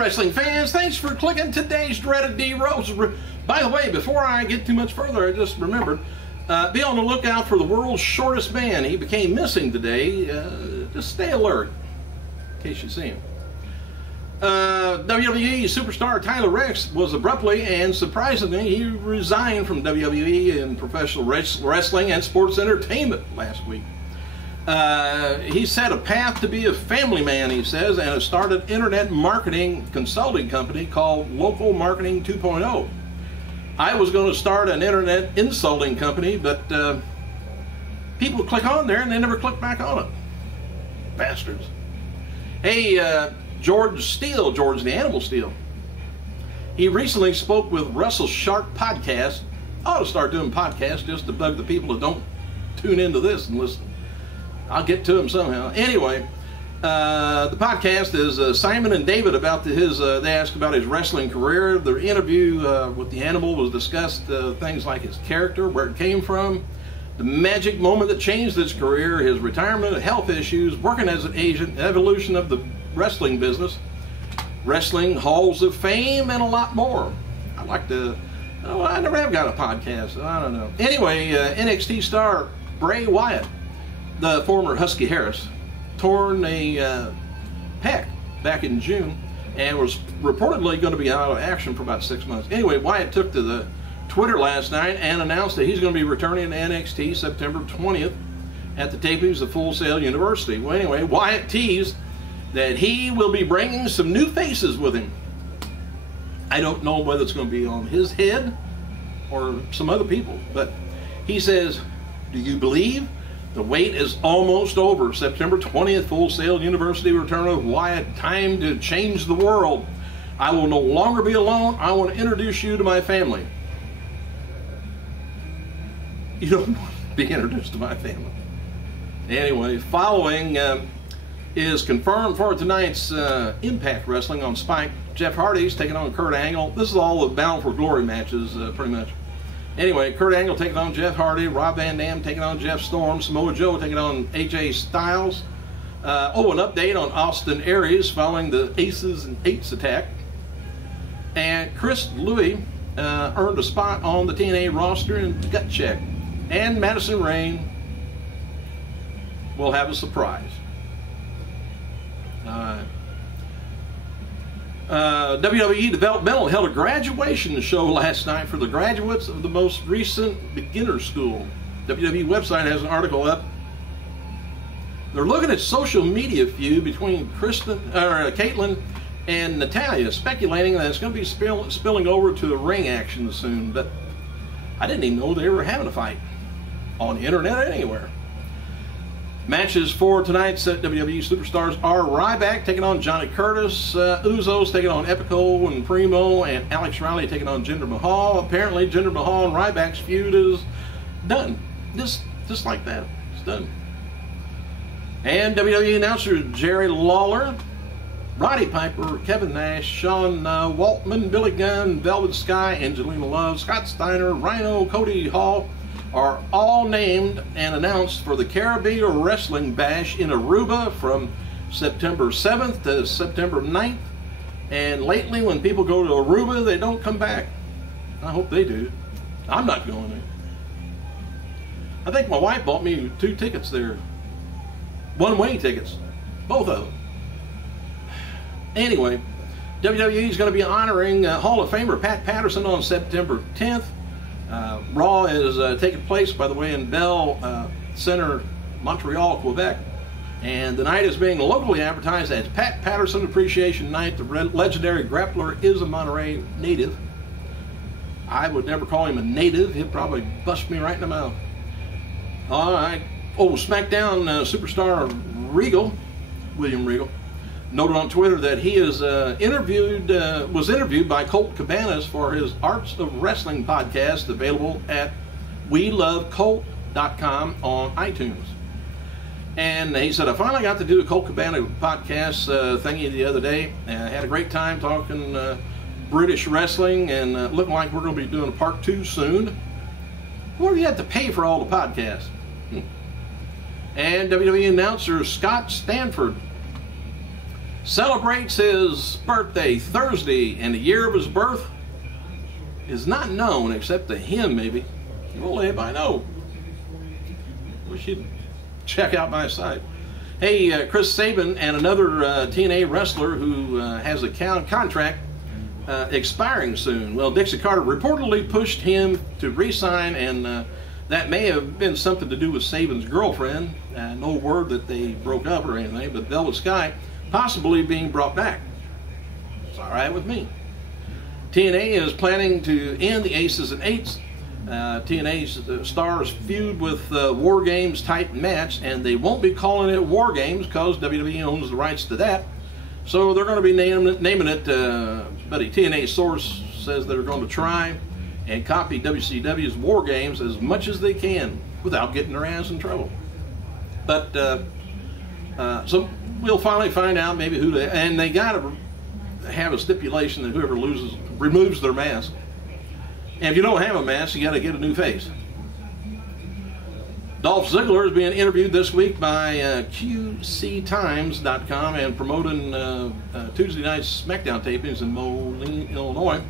wrestling fans, thanks for clicking today's dreaded D-Rose. By the way, before I get too much further, I just remembered, be on the lookout for the world's shortest man. He became missing today. Just stay alert in case you see him. WWE superstar Tyler Rex was abruptly and surprisingly, he resigned from WWE and professional wrestling and sports entertainment last week. He set a path to be a family man, he says, and has started an internet marketing consulting company called Local Marketing 2.0. I was going to start an internet insulting company, but people click on there and they never click back on it. Bastards. Hey, George the Animal Steele. He recently spoke with Russell Sharp podcast. I ought to start doing podcasts just to bug the people that don't tune into this and listen. I'll get to him somehow. Anyway, the podcast is Simon and David about they asked about his wrestling career. Their interview with the Animal was discussed things like his character, where it came from, the magic moment that changed his career, his retirement, health issues, working as an agent, evolution of the wrestling business, wrestling halls of fame, and a lot more. I'd like to, I never have got a podcast, so I don't know. Anyway, NXT star Bray Wyatt, the former Husky Harris, torn a pec back in June and was reportedly going to be out of action for about 6 months. Anyway, Wyatt took to the Twitter last night and announced that he's going to be returning to NXT September 20th at the tapings of Full Sail University. Well, anyway, Wyatt teased that he will be bringing some new faces with him. I don't know whether it's going to be on his head or some other people, but he says, "Do you believe? The wait is almost over. September 20th, Full Sail University, return of Wyatt. Time to change the world. I will no longer be alone. I want to introduce you to my family." You don't want to be introduced to my family. Anyway, following is confirmed for tonight's Impact Wrestling on Spike. Jeff Hardy's taking on Kurt Angle. This is all the Bound for Glory matches, pretty much. Anyway, Kurt Angle taking on Jeff Hardy, Rob Van Dam taking on Jeff Storm, Samoa Joe taking on AJ Styles. An update on Austin Aries following the Aces and Eights attack. And Chris Louis earned a spot on the TNA roster in Gut Check. And Madison Rayne will have a surprise. WWE Developmental held a graduation show last night for the graduates of the most recent beginner school. WWE website has an article up. They're looking at social media feud between Caitlyn and Natalia, speculating that it's going to be spilling over to ring action soon. But I didn't even know they were having a fight on the internet or anywhere. Matches for tonight's WWE superstars are Ryback taking on Johnny Curtis, Usos taking on Epico and Primo, and Alex Riley taking on Jinder Mahal. Apparently, Jinder Mahal and Ryback's feud is done. Just like that. It's done. And WWE announcer Jerry Lawler, Roddy Piper, Kevin Nash, Sean Waltman, Billy Gunn, Velvet Sky, Angelina Love, Scott Steiner, Rhino, Cody Hall are all named and announced for the Caribbean Wrestling Bash in Aruba from September 7th to September 9th. And lately, when people go to Aruba, they don't come back. I hope they do. I'm not going there. I think my wife bought me 2 tickets there. One-way tickets. Both of them. Anyway, WWE is going to be honoring Hall of Famer Pat Patterson on September 10th. Raw is taking place, by the way, in Bell Center, Montreal, Quebec. And the night is being locally advertised as Pat Patterson Appreciation Night. The legendary grappler is a Monterey native. I would never call him a native. He'd probably bust me right in the mouth. All right. Oh, SmackDown superstar William Regal, noted on Twitter that he is was interviewed by Colt Cabanas for his Arts of Wrestling podcast, available at welovecolt.com on iTunes. And he said, "I finally got to do a Colt Cabana podcast thingy the other day, and I had a great time talking British wrestling, and looking like we're going to be doing a part 2 soon." What do you have to pay for all the podcasts? And WWE announcer Scott Stanford celebrates his birthday Thursday, and the year of his birth is not known except to him, maybe. Well, anybody know? We should check out my site. Hey, Chris Sabin and another TNA wrestler who has a contract expiring soon. Well, Dixie Carter reportedly pushed him to re-sign, and that may have been something to do with Sabin's girlfriend. No word that they broke up or anything, but Velvet Sky possibly being brought back. It's all right with me. TNA is planning to end the Aces and Eights. TNA's stars feud with War Games type match, and they won't be calling it War Games because WWE owns the rights to that. So they're going to be naming it, but a TNA source says they're going to try and copy WCW's War Games as much as they can without getting their ass in trouble. But so we'll finally find out maybe who they, and they got to have a stipulation that whoever loses removes their mask. And if you don't have a mask, you got to get a new face. Dolph Ziggler is being interviewed this week by QCTimes.com and promoting Tuesday night SmackDown tapings in Moline, Illinois.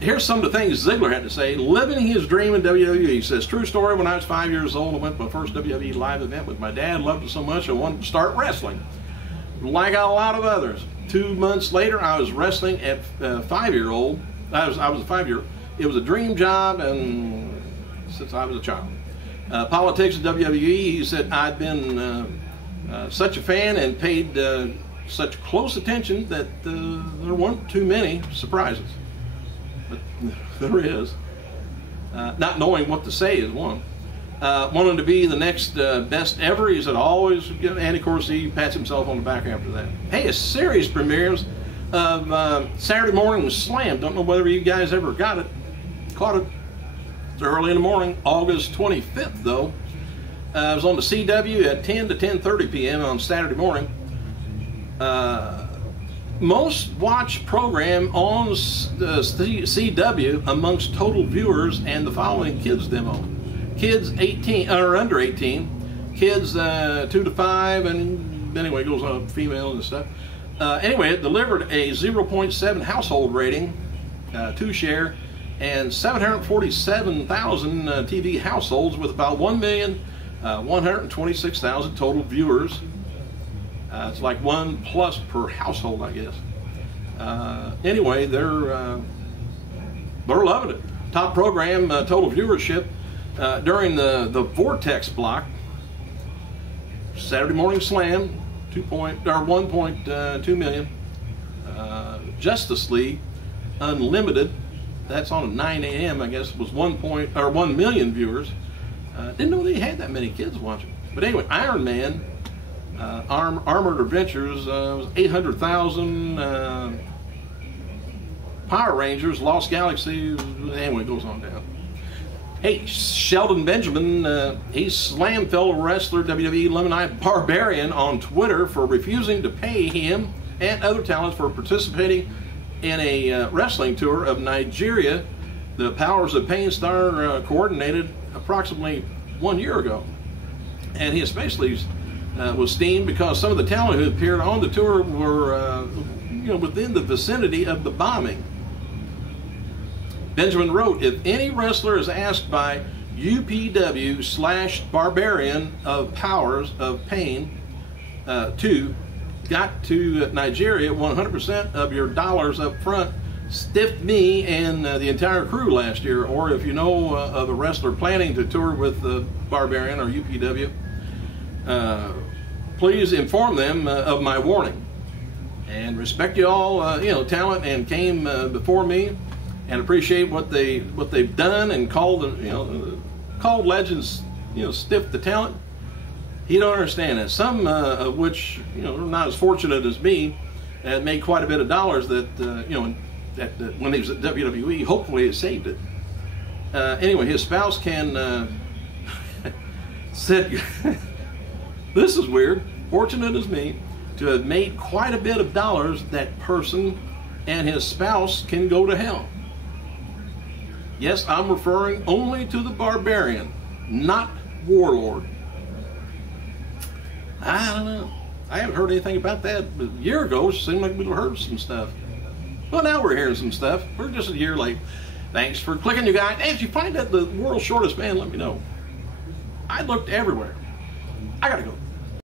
Here's some of the things Ziggler had to say. Living his dream in WWE. He says, true story, when I was 5 years old, I went to my first WWE live event with my dad. Loved it so much I wanted to start wrestling. Like a lot of others. 2 months later, I was wrestling at 5-year-old. I was a 5-year. It was a dream job, and since I was a child. Politics at WWE, he said, I'd been such a fan and paid such close attention that there weren't too many surprises. But there is. Not knowing what to say is one. Wanting to be the next best ever, he said always, and of course he pats himself on the back after that. Hey, a series premieres of Saturday Morning Slam. Don't know whether you guys ever caught it. It's early in the morning, August 25th though. It was on the CW at 10 to 10:30 p.m. on Saturday morning. Most watched program on the CW amongst total viewers, and the following kids demo. Kids 18 or under 18, kids 2 to 5, and anyway, it goes on female and stuff. Anyway, it delivered a 0.7 household rating, 2 share, and 747,000 TV households with about 1,126,000 total viewers. It's like 1+ per household, I guess. Anyway, they're loving it. Top program, total viewership during the Vortex block. Saturday Morning Slam, 1.2 million. Justice League Unlimited, that's on at 9 a.m. I guess, was 1 million viewers. Didn't know they had that many kids watching. But anyway, Iron Man, Armored Adventures was 800,000. Power Rangers, Lost Galaxy, anyway, it goes on down. Hey, Sheldon Benjamin, he slammed fellow wrestler WWE Lemon Barbarian on Twitter for refusing to pay him and other talents for participating in a wrestling tour of Nigeria. The Powers of Pain star coordinated approximately 1 year ago. And he especially was steamed because some of the talent who appeared on the tour were within the vicinity of the bombing. Benjamin wrote, if any wrestler is asked by UPW/Barbarian of Powers of Pain got to Nigeria, 100% of your dollars up front stiffed me and the entire crew last year. Or if you know of a wrestler planning to tour with Barbarian or UPW, please inform them of my warning. And respect you all, talent, and came before me, and appreciate what they've done and called legends, stiff the talent. He don't understand that. Some of which are not as fortunate as me, made quite a bit of dollars that that when he was at WWE, hopefully it saved it. Anyway, his spouse can said, this is weird. Fortunate as me to have made quite a bit of dollars. That person and his spouse can go to hell. Yes, I'm referring only to the Barbarian, not Warlord. I don't know. I haven't heard anything about that. But a year ago, it seemed like we'd heard some stuff. Well, now we're hearing some stuff. We're just a year late. Thanks for clicking, you guys. Hey, if you find that the world's shortest man, let me know. I looked everywhere. I gotta go.